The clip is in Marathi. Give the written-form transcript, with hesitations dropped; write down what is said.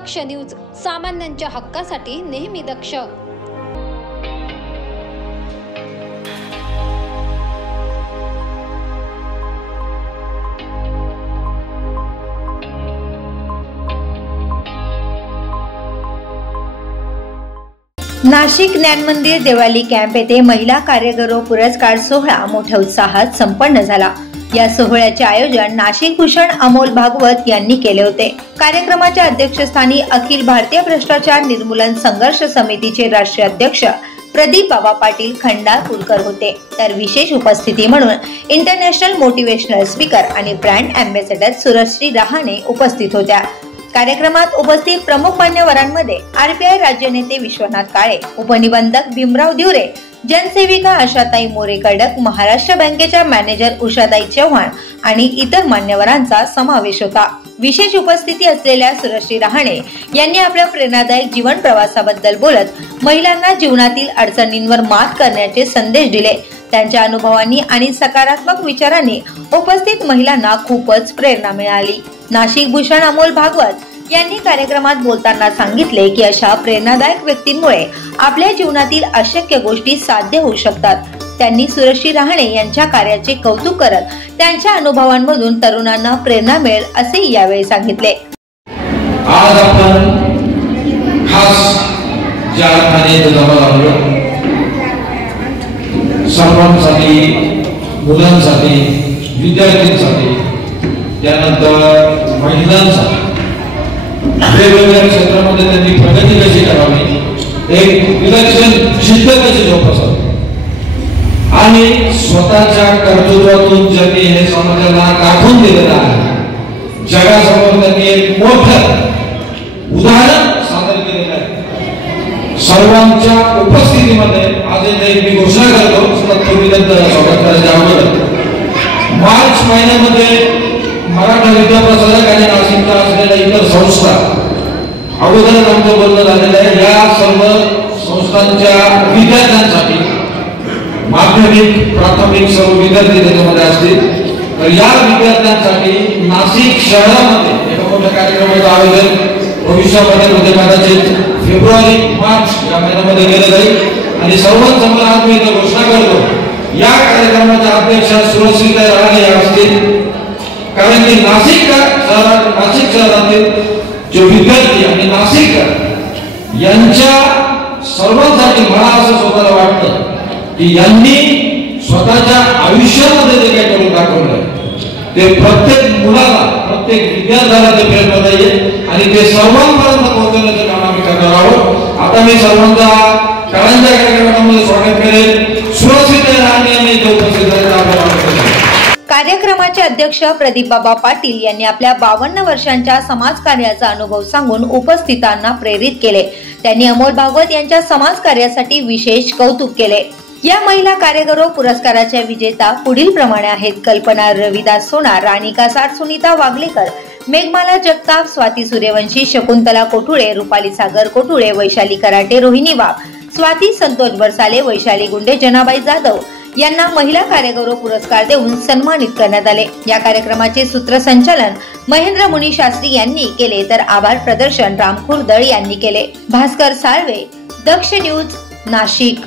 दक्ष न्यूज, सामान्यांच्या हक्कासाठी नेहमी दक्ष. नाशिक ज्ञानमंदिर देवाली कॅम्प येथे महिला कार्यगौरव पुरस्कार सोहळा मोठ्या उत्साहात संपन्न झाला. या सोहळ्याचे आयोजन नाशिक भूषण अमोल भागवत यांनी केले होते. कार्यक्रमाच्या अध्यक्षस्थानी अखिल भारतीय भ्रष्टाचार निर्मूलन संघर्ष समितीचे राष्ट्रीय अध्यक्ष प्रदीप बाबा पाटील खंडापूरकर होते. तर विशेष उपस्थिती म्हणून इंटरनॅशनल मोटिवेशनल स्पीकर आणि ब्रँड अँबॅसेडर सुरश्री रहाणे उपस्थित होत्या. कार्यक्रमात उपस्थित प्रमुख मान्यवरांमध्ये आरपीआय राज्य नेते विश्वनाथ काळे, उपनिबंधक भीमराव दिवरे, जनसेविका आशाताई मोरे कडक, महाराष्ट्र बँकेच्या मॅनेजर उषाताई चव्हाण आणि इतर मान्यवरांचा समावेश होता. विशेष उपस्थिती असलेल्या सुरश्री रहाणे यांनी आपल्या प्रेरणादायक जीवन प्रवासाबद्दल बोलत महिलांना जीवनातील अडचणींवर मात करण्याचे संदेश दिले. त्यांच्या अनुभवांनी आणि सकारात्मक विचारांनी उपस्थित महिलांना खूपच प्रेरणा मिळाली. नाशिक भूषण अमोल भागवत यांनी कार्यक्रमात बोलताना सांगितले की अशा प्रेरणादायक व्यक्तींमुळे आपल्या जीवनातील अशक्य गोष्टी साध्य होऊ शकतात. त्यांनी सुरश्री रहाणे यांच्या कार्याचे कौतुक करत त्यांच्या अनुभवांमधून तरुणांना प्रेरणा मिळेल असे यावेळी सांगितले. आज आपण खास ज्या अर्थाने जमा झालो, सर्वांसाठी, मुलांसाठी, विद्यार्थ्यांसाठी, त्यानंतर महिलांसाठी वेगवेगळ्या क्षेत्रामध्ये त्यांनी प्रगती कशी करावी, एक विलक्षण जिद्द कशी जोपासावी आणि स्वतःच्या कर्तृत्वातून ज्यांनी हे समाजाला दाखवून दिलेलं आहे, जगासमोर त्यांनी एक मोठं उदाहरण सादर केलेलं आहे. सर्वांच्या उपस्थितीमध्ये आज मी घोषणा करतो, स्वागत करायच्या अगोदर मार्च महिन्यामध्ये मराठा विद्याप्रसारक आणि नाशिकच्या असलेल्या इतर संस्था अगोदरच आमचं बोलणं झालेलं आहे. या सर्व संस्थांच्या विद्यार्थ्यांसाठी, माध्यमिक प्राथमिक सर्व विद्यार्थी त्याच्यामध्ये असतील, तर या विद्यार्थ्यांसाठी नाशिक शहरामध्ये एका मोठ्या कार्यक्रमाचं आयोजन भविष्यामध्ये कदाचित फेब्रुवारी मार्च या महिन्यामध्ये केलं जाईल आणि सर्वांसमोर आज मी इथं घोषणा करतो, या कार्यक्रमाच्या अध्यक्षा सुरश्री रहाणे असतील. कारण की नाशिक शहरातील जे विद्यार्थी आणि नाशिक यांच्या सर्वांसाठी मला असं स्वतःला वाटतं की यांनी स्वतःच्या आयुष्यामध्ये जे काही करून दाखवलं ते प्रत्येक मुलाला, प्रत्येक विद्यार्थ्याला ते प्रेरणा देईल आणि ते सर्वांपर्यंत पोहोचवण्याचं काम आम्ही करणार आहोत. आता मी सर्वांचा शाळांच्या कार्यक्रमामध्ये स्वागत करेन. सुरक्षित राहणे यांनी जो उपस्थित आहे. कार्यक्रमाचे अध्यक्ष प्रदीप बाबा पाटील यांनी आपल्या 52 वर्षांच्या समाज कार्याचा अनुभव सांगून उपस्थितांना प्रेरित केले. त्यांनी अमोल भागवत यांच्या समाज कार्यासाठी विशेष कौतुक केले. या महिला कार्यगौरव पुरस्काराच्या विजेता पुढील प्रमाणे आहेत: कल्पना रविदास सोनार, राणिका साठ, सुनीता वागलेकर, मेघमाला जगताप, स्वाती सूर्यवंशी, शकुंतला कोठुळे, रुपाली सागर कोठुळे, वैशाली कराटे, रोहिणी वाघ, स्वाती संतोष बरसाले, वैशाली गुंडे, जनाबाई जाधव यांना महिला कार्यगौरव पुरस्कार देऊन सन्मानित करण्यात आले. या कार्यक्रमाचे सूत्रसंचालन महेंद्र मुनी शास्त्री यांनी केले, तर आभार प्रदर्शन राम खुर्दळ यांनी केले. भास्कर साळवे, दक्ष न्यूज, नाशिक.